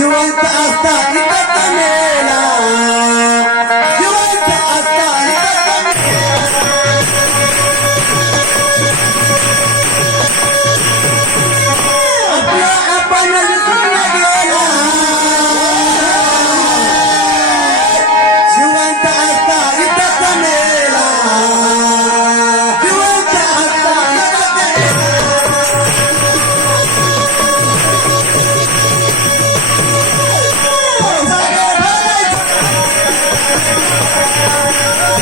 Jewish